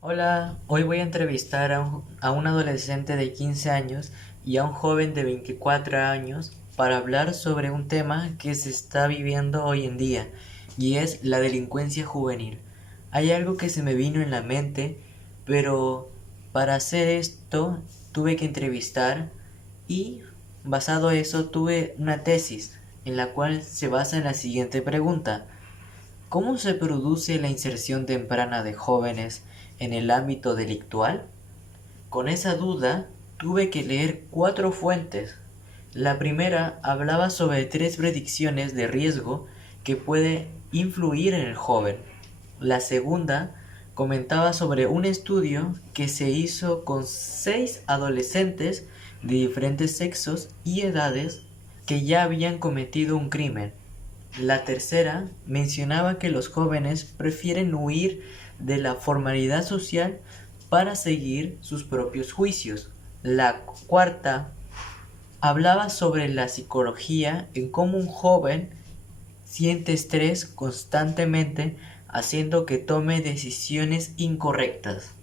Hola, hoy voy a entrevistar a un adolescente de 15 años y a un joven de 24 años para hablar sobre un tema que se está viviendo hoy en día y es la delincuencia juvenil. Hay algo que se me vino en la mente, pero para hacer esto tuve que entrevistar y basado en eso tuve una tesis en la cual se basa en la siguiente pregunta. ¿Cómo se produce la inserción temprana de jóvenes en el ámbito delictual? Con esa duda tuve que leer 4 fuentes. La primera hablaba sobre 3 predicciones de riesgo que puede influir en el joven. La segunda comentaba sobre un estudio que se hizo con 6 adolescentes de diferentes sexos y edades que ya habían cometido un crimen. La tercera mencionaba que los jóvenes prefieren huir de la formalidad social para seguir sus propios juicios. La cuarta hablaba sobre la psicología en cómo un joven siente estrés constantemente haciendo que tome decisiones incorrectas.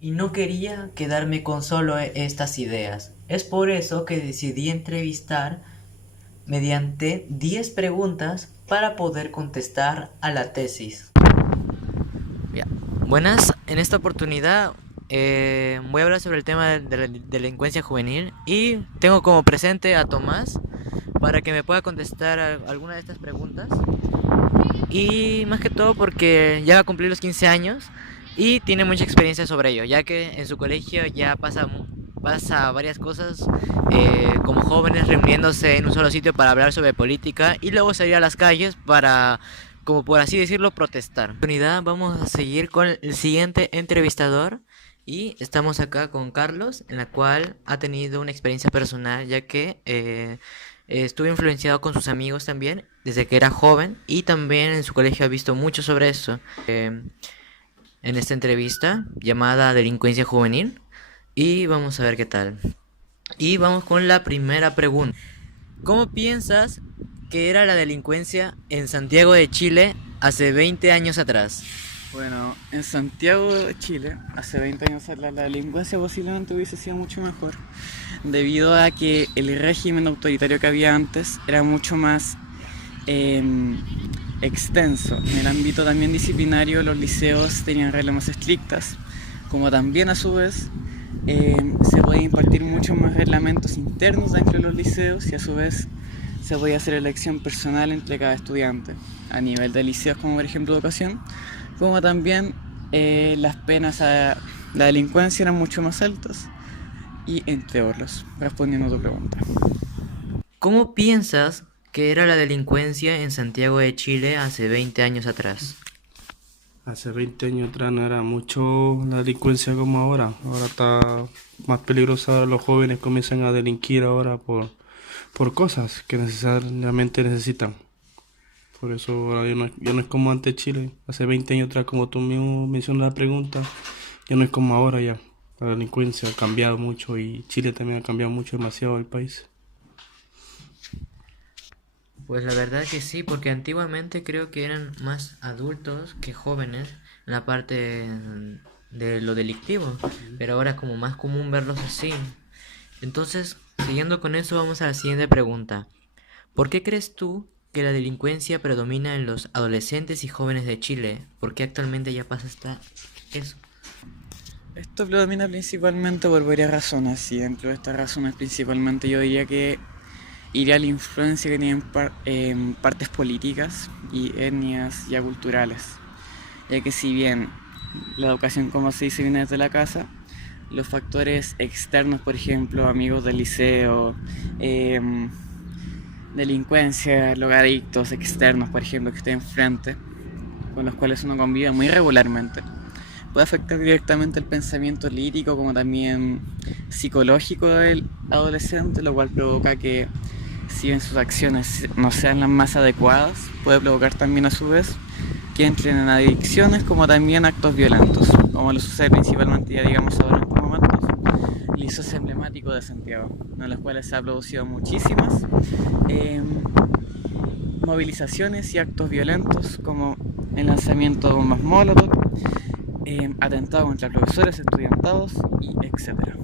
Y no quería quedarme con solo estas ideas. Es por eso que decidí entrevistar mediante 10 preguntas para poder contestar a la tesis. Ya. Buenas, en esta oportunidad voy a hablar sobre el tema de la delincuencia juvenil y tengo como presente a Tomás para que me pueda contestar alguna de estas preguntas y más que todo porque ya va a cumplir los 15 años y tiene mucha experiencia sobre ello, ya que en su colegio ya pasa varias cosas, como jóvenes reuniéndose en un solo sitio para hablar sobre política y luego salir a las calles para, como por así decirlo, protestar. En esta oportunidad vamos a seguir con el siguiente entrevistador y estamos acá con Carlos, en la cual ha tenido una experiencia personal, ya que estuvo influenciado con sus amigos también desde que era joven y también en su colegio ha visto mucho sobre eso. En esta entrevista llamada Delincuencia Juvenil y vamos a ver qué tal. Y vamos con la primera pregunta. ¿Cómo piensas que era la delincuencia en Santiago de Chile hace 20 años atrás? Bueno, en Santiago de Chile, hace 20 años atrás, la delincuencia posiblemente hubiese sido mucho mejor, debido a que el régimen autoritario que había antes era mucho más extenso. En el ámbito también disciplinario, los liceos tenían reglas más estrictas, como también a su vez se podía impartir muchos más reglamentos internos dentro de los liceos y a su vez se podía hacer elección personal entre cada estudiante, a nivel de liceos como por ejemplo educación, como también las penas a la delincuencia eran mucho más altas y entre otros, respondiendo a tu pregunta. ¿Cómo piensas que era la delincuencia en Santiago de Chile hace 20 años atrás? Hace 20 años atrás no era mucho la delincuencia como ahora. Ahora está más peligrosa. Ahora los jóvenes comienzan a delinquir ahora por cosas que necesariamente necesitan. Por eso ahora ya no es como antes Chile. Hace 20 años atrás, como tú mismo mencionas la pregunta, ya no es como ahora ya. La delincuencia ha cambiado mucho y Chile también ha cambiado mucho, demasiado el país. Pues la verdad que sí, porque antiguamente creo que eran más adultos que jóvenes en la parte de lo delictivo, pero ahora es como más común verlos así. Entonces, siguiendo con eso, vamos a la siguiente pregunta. ¿Por qué crees tú que la delincuencia predomina en los adolescentes y jóvenes de Chile? ¿Por qué actualmente ya pasa hasta eso? Esto predomina principalmente por varias razones y dentro de estas razones principalmente yo diría que iría a la influencia que tienen partes políticas y etnias ya culturales, ya que si bien la educación como se dice viene desde la casa, los factores externos, por ejemplo, amigos del liceo, delincuencia, drogadictos externos, por ejemplo, que estén enfrente, con los cuales uno convive muy regularmente, puede afectar directamente el pensamiento lírico como también psicológico del adolescente, lo cual provoca que si bien sus acciones no sean las más adecuadas, puede provocar también a su vez que entren en adicciones como también actos violentos, como lo sucede principalmente ya digamos ahora en estos momentos, liceos emblemáticos de Santiago, en los cuales se ha producido muchísimas eh, movilizaciones y actos violentos como el lanzamiento de bombas molotov atentado contra profesores, estudiantados y etcétera.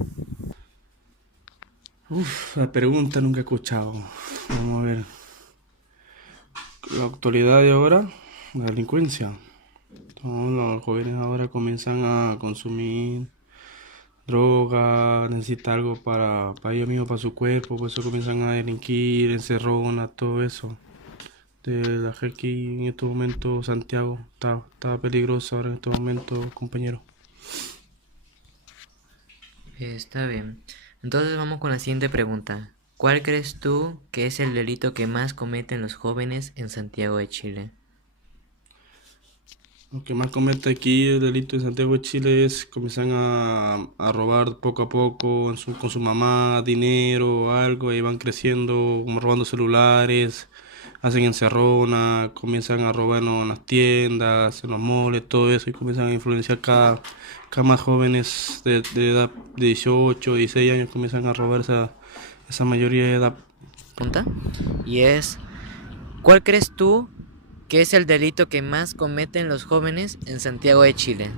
La pregunta nunca he escuchado. Vamos a ver. La actualidad de ahora, la delincuencia. Los jóvenes ahora comienzan a consumir droga, necesitan algo para ellos mismos, para su cuerpo, por eso comienzan a delinquir, encerronas, todo eso. De la gente aquí en estos momentos, Santiago, está peligroso ahora en estos momentos, compañero. Está bien. Entonces vamos con la siguiente pregunta. ¿Cuál crees tú que es el delito que más cometen los jóvenes en Santiago de Chile? Lo que más comete aquí el delito en Santiago de Chile es comienzan a robar poco a poco con su mamá dinero o algo, y van creciendo como robando celulares, hacen encerrona, comienzan a robar en las tiendas, en los moles, todo eso, y comienzan a influenciar cada más jóvenes de edad de 18, 16 años, comienzan a robar esa mayoría de edad. Pregunta. Y es, ¿cuál crees tú que es el delito que más cometen los jóvenes en Santiago de Chile?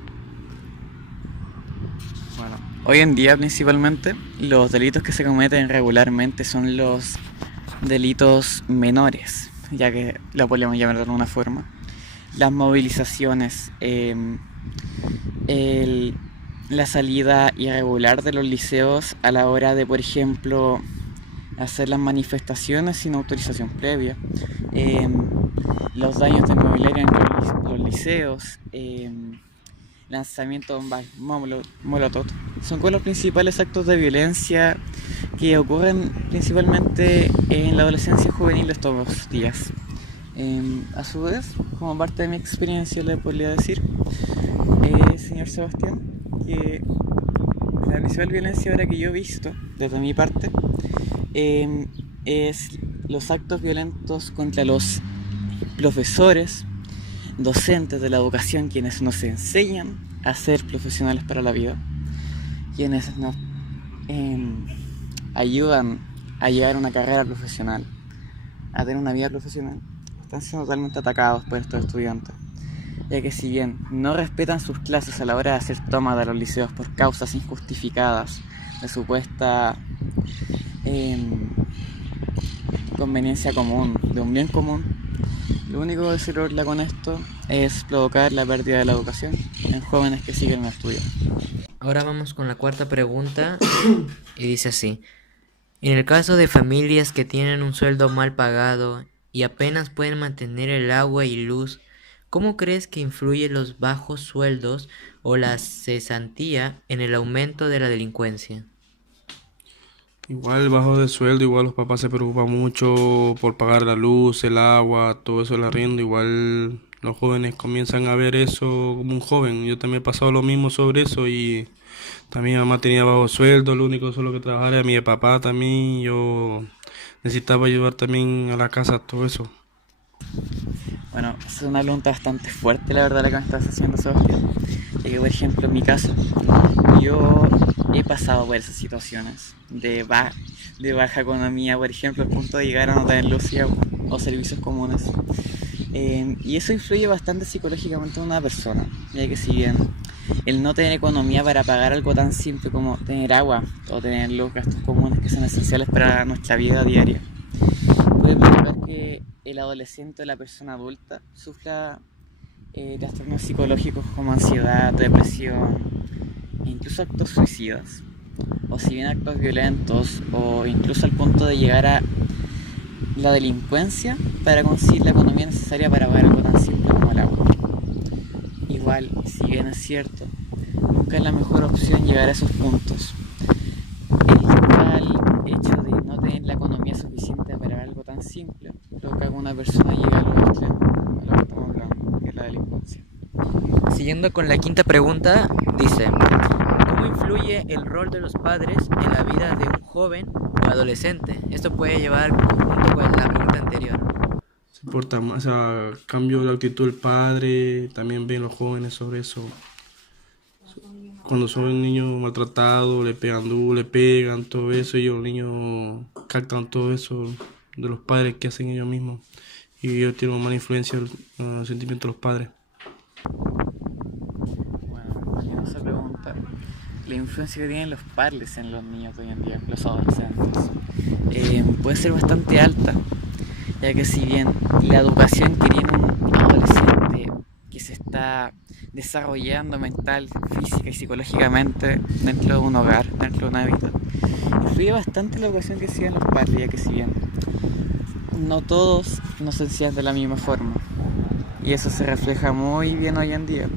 Bueno, hoy en día principalmente los delitos que se cometen regularmente son los delitos menores, ya que lo podríamos llamar de alguna forma. Las movilizaciones, la salida irregular de los liceos a la hora de, por ejemplo, hacer las manifestaciones sin autorización previa, los daños de mobiliario en los liceos, lanzamiento de bombas molotov, son con los principales actos de violencia que ocurren principalmente en la adolescencia juvenil de estos días. A su vez, como parte de mi experiencia, le podría decir, señor Sebastián, que la principal violencia ahora que yo he visto, desde mi parte, es los actos violentos contra los profesores, docentes de la educación, quienes nos enseñan a ser profesionales para la vida, quienes nos ayudan a llegar a una carrera profesional, a tener una vida profesional. Están siendo totalmente atacados por estos estudiantes, ya que si bien no respetan sus clases a la hora de hacer tomas de los liceos por causas injustificadas de supuesta conveniencia común, de un bien común, lo único que se logra con esto es provocar la pérdida de la educación en jóvenes que siguen estudiando. Ahora vamos con la cuarta pregunta y dice así. En el caso de familias que tienen un sueldo mal pagado y apenas pueden mantener el agua y luz, ¿cómo crees que influyen los bajos sueldos o la cesantía en el aumento de la delincuencia? Igual bajo de sueldo, igual los papás se preocupan mucho por pagar la luz, el agua, todo eso, el arriendo. Igual los jóvenes comienzan a ver eso como un joven. Yo también he pasado lo mismo sobre eso, y también mi mamá tenía bajo sueldo, lo único solo que trabajaba era mi papá también. Yo necesitaba ayudar también a la casa, todo eso. Bueno, es una pregunta bastante fuerte, la verdad, la que me estás haciendo, Sebastián. Ya que, por ejemplo, en mi caso, yo he pasado por esas situaciones de baja economía, por ejemplo, al punto de llegar a no tener luz y agua o servicios comunes. Y eso influye bastante psicológicamente en una persona, ya que si bien el no tener economía para pagar algo tan simple como tener agua o tener los gastos comunes que son esenciales para nuestra vida diaria, puede provocar que el adolescente o la persona adulta sufra trastornos psicológicos como ansiedad, depresión e incluso actos suicidas, o si bien actos violentos, o incluso al punto de llegar a la delincuencia para conseguir la economía necesaria para pagar algo tan simple como el agua. Igual, si bien es cierto, nunca es la mejor opción llegar a esos puntos. El total hecho de no tener la economía suficiente para algo tan simple provoca que una persona llegue a los extremos, a lo que estamos hablando, que es la delincuencia. Siguiendo con la quinta pregunta, dice, ¿cómo influye el rol de los padres en la vida de un joven o adolescente? Esto puede llevar junto con la pregunta anterior. Se importa más, o sea, cambio de actitud del padre, también ven los jóvenes sobre eso. Cuando son niños maltratados, le pegan duro, le pegan, todo eso, y los niños captan todo eso de los padres que hacen ellos mismos. Y ellos tienen una mala influencia en los sentimientos de los padres. Bueno, pregunta, la influencia que tienen los padres en los niños de hoy en día, los adolescentes, puede ser bastante alta, ya que si bien la educación que tiene un adolescente que se está desarrollando mental, física y psicológicamente dentro de un hogar, dentro de un hábitat, influye bastante la educación que siguen los padres, ya que si bien no todos nos enseñan de la misma forma, y eso se refleja muy bien hoy en día,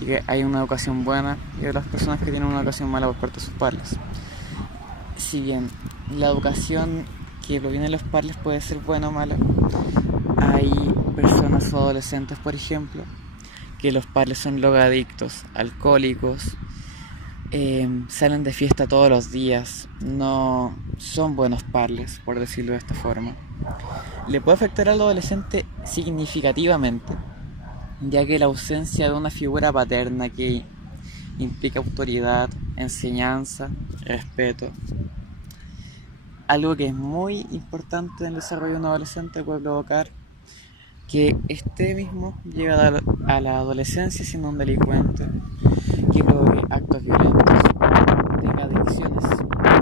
y que hay una educación buena y hay las personas que tienen una educación mala por parte de sus padres. Si bien la educación que proviene de los padres puede ser buena o mala, hay personas o adolescentes, por ejemplo, que los padres son drogadictos, alcohólicos, salen de fiesta todos los días, no son buenos padres, por decirlo de esta forma. Le puede afectar al adolescente significativamente, ya que la ausencia de una figura paterna que implica autoridad, enseñanza, respeto, algo que es muy importante en el desarrollo de un adolescente, puede provocar que este mismo llegue a la adolescencia siendo un delincuente, que provoque actos violentos, tenga adicciones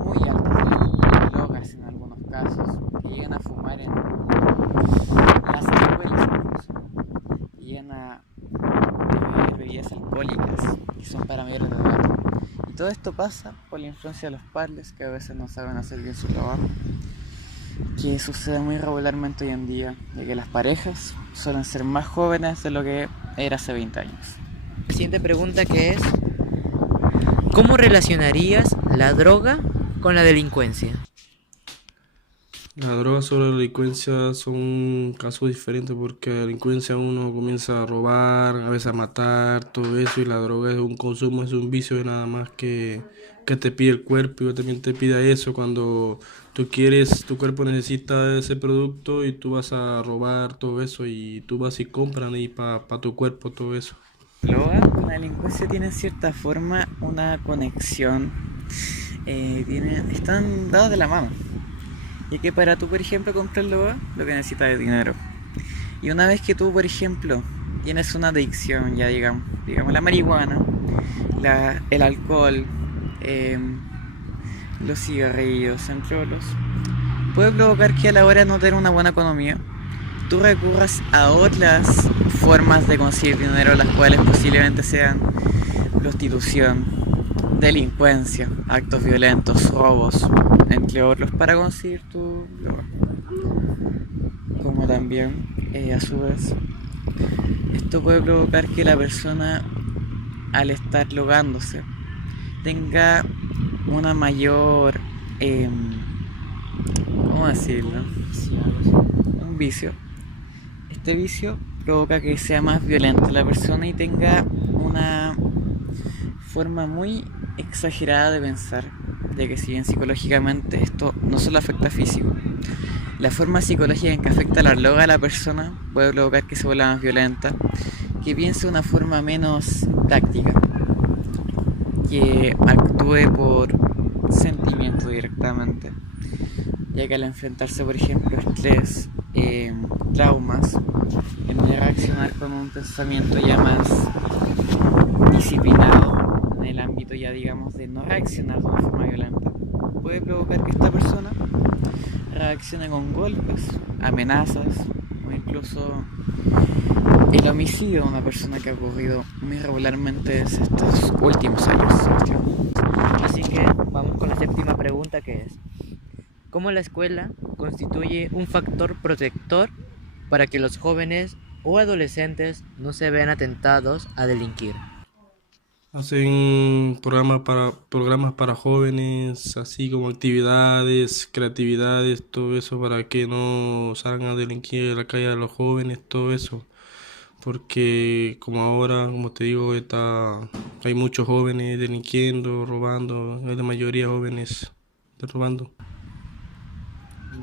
muy altas de drogas en algunos casos, que lleguen a fumar en las escuelas incluso, que lleguen a beber bebidas alcohólicas que son para mayores de edad. Y todo esto pasa por la influencia de los padres, que a veces no saben hacer bien su trabajo, que sucede muy regularmente hoy en día, ya que las parejas suelen ser más jóvenes de lo que era hace 20 años. La siguiente pregunta que es, ¿cómo relacionarías la droga con la delincuencia? La droga sobre la delincuencia son casos diferentes porque la delincuencia uno comienza a robar, a veces a matar, todo eso, y la droga es un consumo, es un vicio de nada más que te pide el cuerpo y también te pide eso cuando tú quieres, tu cuerpo necesita ese producto y tú vas a robar todo eso y tú vas y compras y para tu cuerpo todo eso. La droga con la delincuencia tienen cierta forma una conexión, están dados de la mano. Ya que para tú, por ejemplo, comprar droga, lo que necesitas es dinero. Y una vez que tú, por ejemplo, tienes una adicción, ya digamos la marihuana, el alcohol, los cigarrillos, entre otros, puede provocar que a la hora de no tener una buena economía, tú recurras a otras formas de conseguir dinero, las cuales posiblemente sean prostitución, delincuencia, actos violentos, robos, entre otros, para conseguir tu droga. Como también, a su vez, esto puede provocar que la persona, al estar drogándose, tenga una mayor, ¿cómo decirlo? Un vicio. Este vicio provoca que sea más violenta la persona y tenga una forma muy exagerada de pensar, de que si bien psicológicamente esto no solo afecta físico, la forma psicológica en que afecta la droga a la persona puede provocar que se vuelva más violenta, que piense de una forma menos táctica, que actúe por sentimiento directamente, ya que al enfrentarse, por ejemplo, estrés, traumas, en vez de reaccionar con un pensamiento ya más disciplinado, en el ámbito ya digamos de no reaccionar de una forma violenta, puede provocar que esta persona reaccione con golpes, amenazas o incluso el homicidio de una persona que ha ocurrido muy regularmente estos últimos años. Así que vamos con la séptima pregunta, que es, ¿cómo la escuela constituye un factor protector para que los jóvenes o adolescentes no se vean atentados a delinquir? Hacen programas para jóvenes, así como actividades, creatividades, todo eso para que no salgan a delinquir en la calle a los jóvenes, todo eso. Porque como ahora, como te digo, hay muchos jóvenes delinquiendo, robando, hay la mayoría jóvenes robando.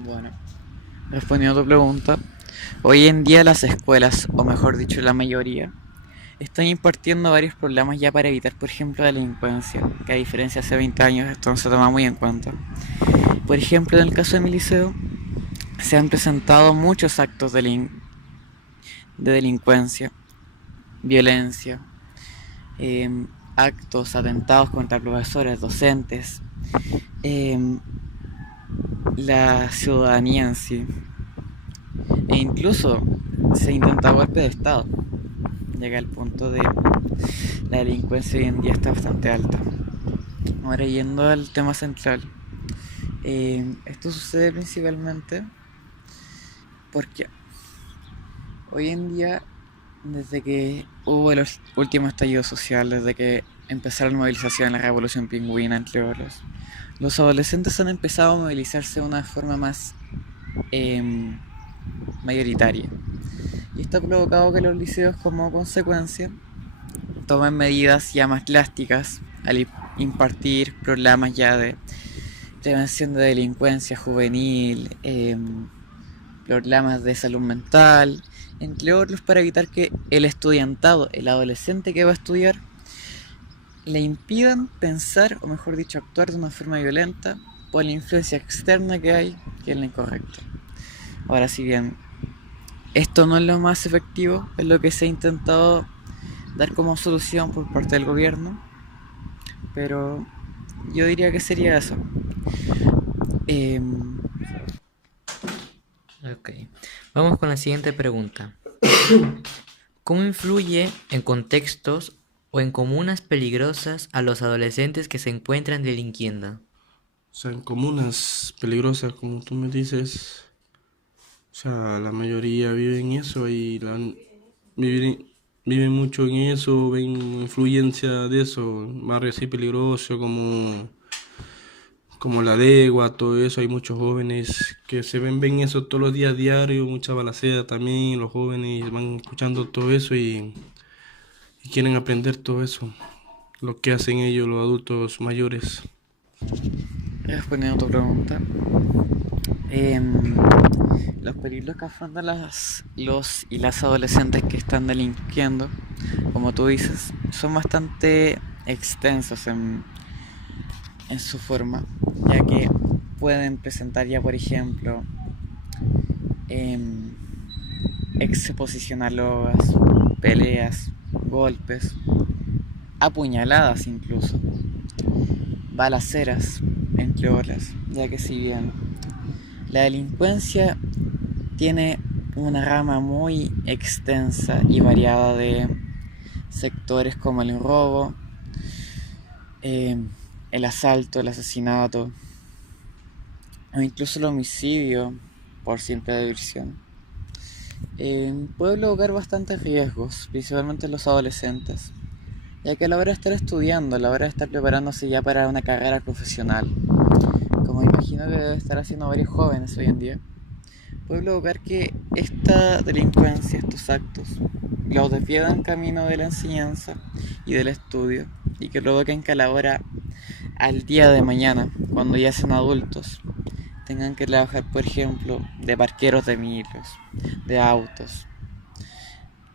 Bueno, respondiendo a tu pregunta, hoy en día las escuelas, o mejor dicho la mayoría, están impartiendo varios programas ya para evitar, por ejemplo, la delincuencia, que a diferencia de hace 20 años esto no se toma muy en cuenta. Por ejemplo, en el caso de mi liceo, se han presentado muchos actos de delincuencia, violencia, actos, atentados contra profesores, docentes, em, la ciudadanía en sí, e incluso se intenta golpe de Estado. Llega al punto de la delincuencia hoy en día está bastante alta. Ahora yendo al tema central, esto sucede principalmente porque hoy en día, desde que hubo el último estallido social, desde que empezaron la movilización, la revolución pingüina, entre otros, los adolescentes han empezado a movilizarse de una forma más mayoritaria. Y esto ha provocado que los liceos, como consecuencia, tomen medidas ya más drásticas al impartir programas ya de prevención de delincuencia juvenil, programas de salud mental, entre otros, para evitar que el estudiantado, el adolescente que va a estudiar, le impidan pensar, o mejor dicho, actuar de una forma violenta por la influencia externa que hay, que es la incorrecta. Ahora, si bien esto no es lo más efectivo, es lo que se ha intentado dar como solución por parte del gobierno, pero yo diría que sería eso. Ok. Vamos con la siguiente pregunta. ¿Cómo influye en contextos o en comunas peligrosas a los adolescentes que se encuentran delinquiendo? O sea, en comunas peligrosas, como tú me dices, o sea, la mayoría vive en eso y viven, viven mucho en eso, ven influencia de eso, barrios así peligrosos como La Degua, todo eso, hay muchos jóvenes que ven eso todos los días diario, mucha balacera también, los jóvenes van escuchando todo eso y quieren aprender todo eso, lo que hacen ellos, los adultos mayores. Respondiendo a tu pregunta, los peligros que afrontan los y las adolescentes que están delinquiendo, como tú dices, son bastante extensos en su forma, ya que pueden presentar ya, por ejemplo, exposición a drogas, peleas, golpes, apuñaladas incluso, balaceras, entre otras, ya que si bien la delincuencia tiene una rama muy extensa y variada de sectores como el robo, el asalto, el asesinato o incluso el homicidio por simple diversión. Puede provocar bastantes riesgos, principalmente en los adolescentes, ya que a la hora de estar estudiando, a la hora de estar preparándose ya para una carrera profesional, como imagino que debe estar haciendo varios jóvenes hoy en día, puede provocar que esta delincuencia, estos actos, los desvíen camino de la enseñanza y del estudio, y que provoquen que a la hora, al día de mañana, cuando ya sean adultos, tengan que trabajar, por ejemplo, de parqueros de micros, de autos,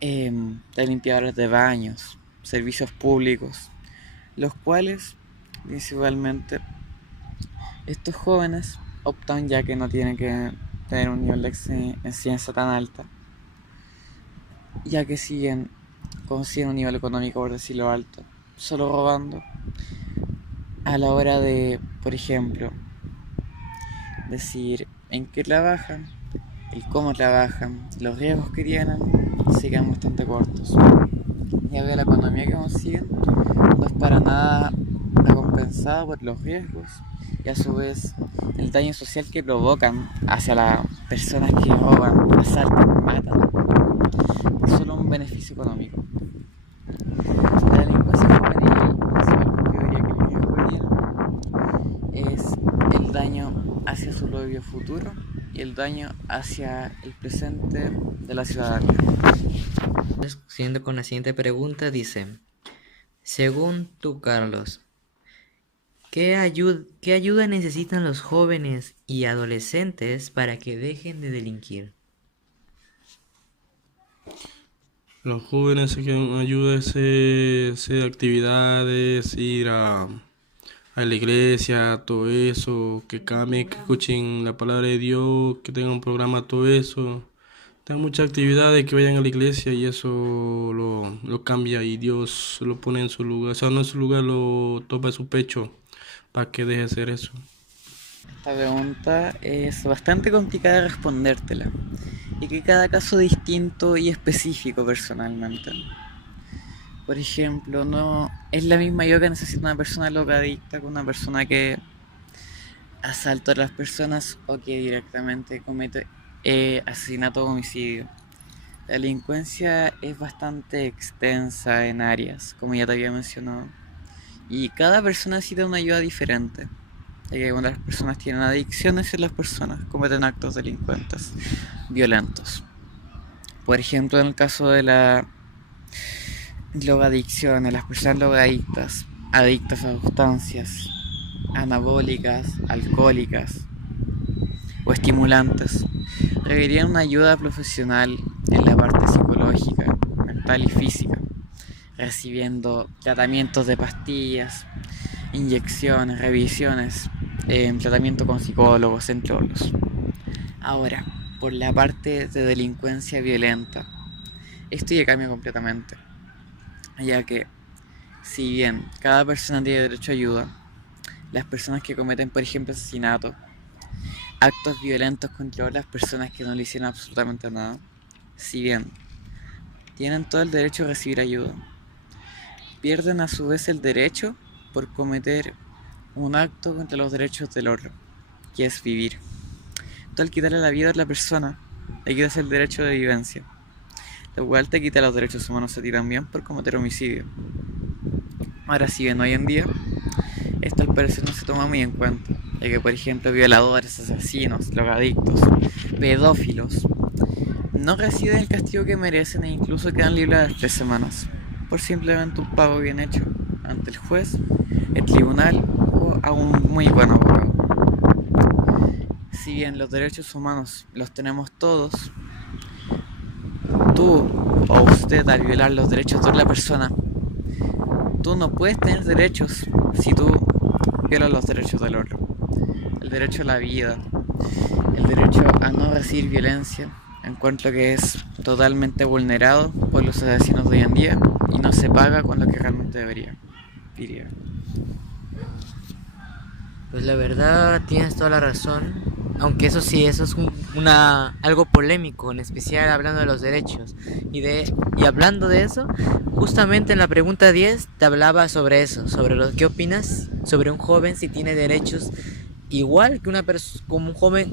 de limpiadores de baños, servicios públicos, los cuales principalmente estos jóvenes optan, ya que no tienen que tener un nivel de enseñanza tan alta, ya que siguen consiguen un nivel económico, por decirlo alto, solo robando, a la hora de, por ejemplo, decir en qué trabajan, el cómo trabajan, los riesgos que tienen, se quedan bastante cortos. Ya que la economía que consiguen no es para nada recompensada por los riesgos y a su vez el daño social que provocan hacia las personas que roban, asaltan, matan, por solo un beneficio económico. La delincuencia juvenil, yo diría que el riesgo que tiene es el daño hacia su propio futuro y el daño hacia el presente de la ciudadanía. Siguiendo con la siguiente pregunta, dice: según tú, Carlos, ¿qué ayuda necesitan los jóvenes y adolescentes para que dejen de delinquir? Los jóvenes se quieren ayuda a hacer actividades, ir a la iglesia, todo eso, que cambien, que escuchen la palabra de Dios, que tengan un programa, todo eso. tengan muchas actividades, que vayan a la iglesia y eso lo cambia y Dios lo pone en su lugar, o sea, no en su lugar, lo toma en su pecho para que deje de hacer eso. Esta pregunta es bastante complicada de respondértela y que cada caso es distinto y específico personalmente. Por ejemplo, no es la misma ayuda que necesita una persona drogadicta que una persona que asalta a las personas o que directamente comete asesinato o homicidio. La delincuencia es bastante extensa en áreas, como ya te había mencionado, y cada persona necesita una ayuda diferente, ya que cuando las personas tienen adicciones y las personas cometen actos delincuentes violentos. Por ejemplo, en el caso de la drogadicción, las personas drogadictas, adictas a sustancias anabólicas, alcohólicas o estimulantes, requerían una ayuda profesional en la parte psicológica, mental y física, recibiendo tratamientos de pastillas, inyecciones, revisiones, tratamiento con psicólogos, entre otros. Ahora, por la parte de delincuencia violenta, esto ya cambia completamente, ya que si bien cada persona tiene derecho a ayuda, las personas que cometen, por ejemplo, asesinato, actos violentos contra otras personas que no le hicieron absolutamente nada, si bien tienen todo el derecho a recibir ayuda, pierden a su vez el derecho por cometer un acto contra los derechos del otro, que es vivir. Tú, al quitarle la vida a la persona, le quitas el derecho de vivencia, lo cual te quita los derechos humanos a ti también por cometer homicidio. Ahora, si bien hoy en día esto al parecer no se toma muy en cuenta, ya que por ejemplo violadores, asesinos, drogadictos, pedófilos no reciben el castigo que merecen e incluso quedan libres a las 3 semanas por simplemente un pago bien hecho ante el juez, el tribunal o a un muy buen abogado. Si bien los derechos humanos los tenemos todos, tú o usted, al violar los derechos de otra persona, tú no puedes tener derechos si tú violas los derechos del otro. El derecho a la vida, el derecho a no recibir violencia, encuentro que es totalmente vulnerado por los asesinos de hoy en día y no se paga con lo que realmente debería. Diría. Pues la verdad tienes toda la razón, aunque eso sí, eso es algo polémico, en especial hablando de los derechos. Y hablando de eso, justamente en la pregunta 10 te hablaba sobre eso, qué opinas sobre un joven si tiene derechos igual que como un joven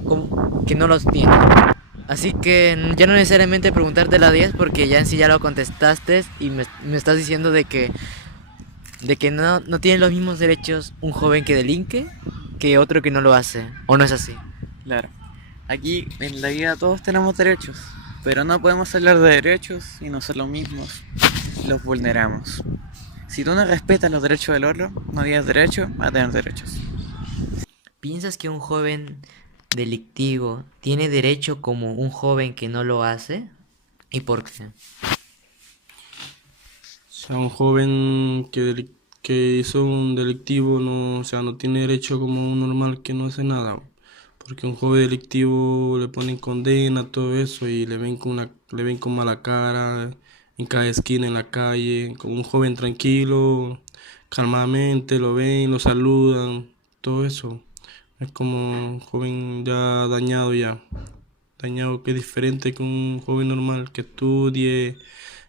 que no los tiene. Así que ya no necesariamente preguntarte la 10 porque ya en sí ya lo contestaste y me estás diciendo de que no tiene los mismos derechos un joven que delinque que otro que no lo hace, ¿o no es así? Claro, aquí en la vida todos tenemos derechos, pero no podemos hablar de derechos y nosotros mismos los vulneramos. Si tú no respetas los derechos del otro, no tienes derecho a tener derechos. ¿Piensas que un joven delictivo tiene derecho como un joven que no lo hace? ¿Y por qué? O sea, un joven que hizo un delictivo no, o sea, no tiene derecho como un normal que no hace nada. Porque un joven delictivo le ponen condena, todo eso, y le ven con mala cara en cada esquina en la calle. Como un joven tranquilo, calmadamente, lo ven, lo saludan, todo eso. Es como un joven ya dañado ya. Dañado que es diferente que un joven normal que estudie,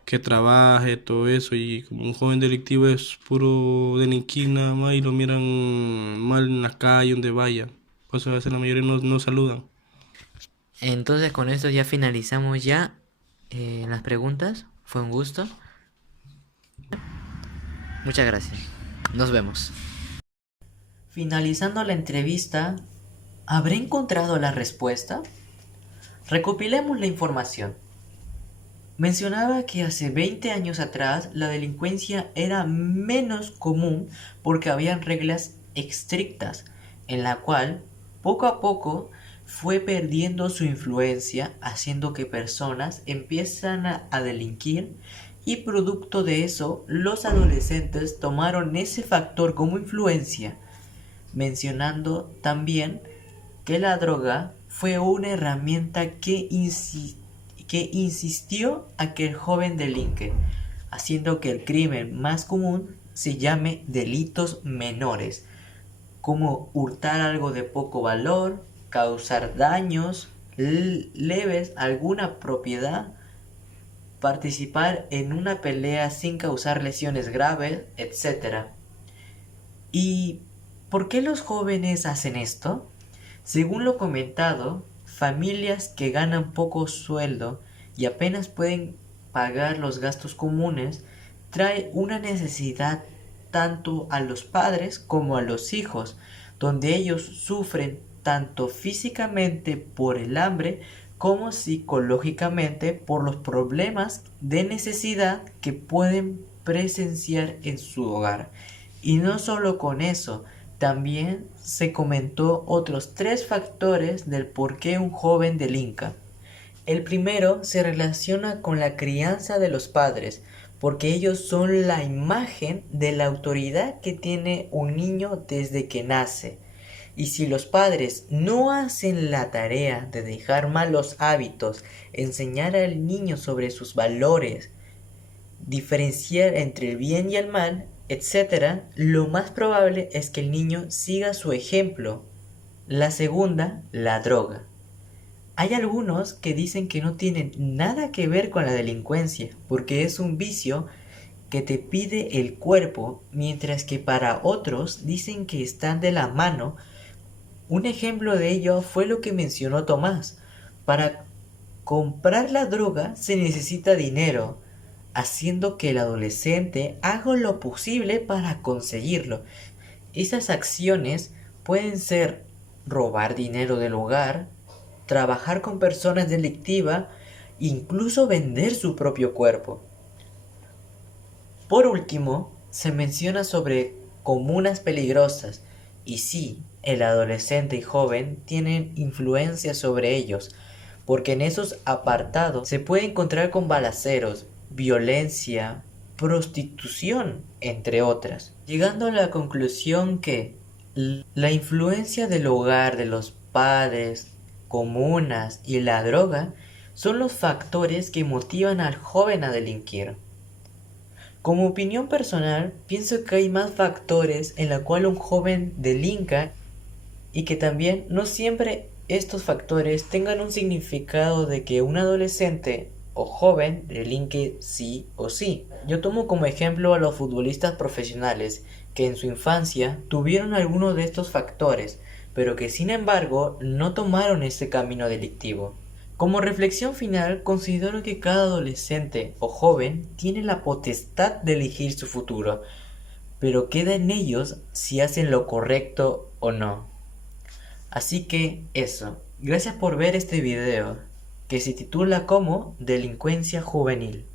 que trabaje, todo eso. Y como un joven delictivo es puro delinquir nada más y lo miran mal en la calle, donde vaya. Por eso a veces la mayoría no saludan. Entonces con esto ya finalizamos ya las preguntas. Fue un gusto. Muchas gracias. Nos vemos. Finalizando la entrevista, ¿habré encontrado la respuesta? Recopilemos la información. Mencionaba que hace 20 años atrás la delincuencia era menos común porque habían reglas estrictas, en la cual poco a poco fue perdiendo su influencia, haciendo que personas empiezan a delinquir, y producto de eso los adolescentes tomaron ese factor como influencia, mencionando también que la droga fue una herramienta que que insistió a que el joven delinque, haciendo que el crimen más común se llame delitos menores, como hurtar algo de poco valor, causar daños leves a alguna propiedad, participar en una pelea sin causar lesiones graves, etc. ¿Y por qué los jóvenes hacen esto? Según lo comentado, familias que ganan poco sueldo y apenas pueden pagar los gastos comunes trae una necesidad tanto a los padres como a los hijos, donde ellos sufren tanto físicamente por el hambre como psicológicamente por los problemas de necesidad que pueden presenciar en su hogar. Y no solo con eso, también se comentó otros 3 factores del por qué un joven delinca. El primero se relaciona con la crianza de los padres, porque ellos son la imagen de la autoridad que tiene un niño desde que nace. Y si los padres no hacen la tarea de dejar malos hábitos, enseñar al niño sobre sus valores, diferenciar entre el bien y el mal, etc., lo más probable es que el niño siga su ejemplo. La segunda, la droga. Hay algunos que dicen que no tienen nada que ver con la delincuencia, porque es un vicio que te pide el cuerpo, mientras que para otros dicen que están de la mano. Un ejemplo de ello fue lo que mencionó Tomás. Para comprar la droga se necesita dinero, haciendo que el adolescente haga lo posible para conseguirlo. Esas acciones pueden ser robar dinero del hogar, trabajar con personas delictivas, incluso vender su propio cuerpo. Por último, se menciona sobre comunas peligrosas, y sí, el adolescente y joven tienen influencia sobre ellos, porque en esos apartados se puede encontrar con balaceros, violencia, prostitución, entre otras, llegando a la conclusión que la influencia del hogar, de los padres, comunas y la droga son los factores que motivan al joven a delinquir. Como opinión personal, pienso que hay más factores en la cual un joven delinca y que también no siempre estos factores tengan un significado de que un adolescente o joven delinque sí o sí. Yo tomo como ejemplo a los futbolistas profesionales que en su infancia tuvieron alguno de estos factores, pero que sin embargo no tomaron ese camino delictivo. Como reflexión final, considero que cada adolescente o joven tiene la potestad de elegir su futuro, pero queda en ellos si hacen lo correcto o no. Así que eso, gracias por ver este video, que se titula como Delincuencia Juvenil.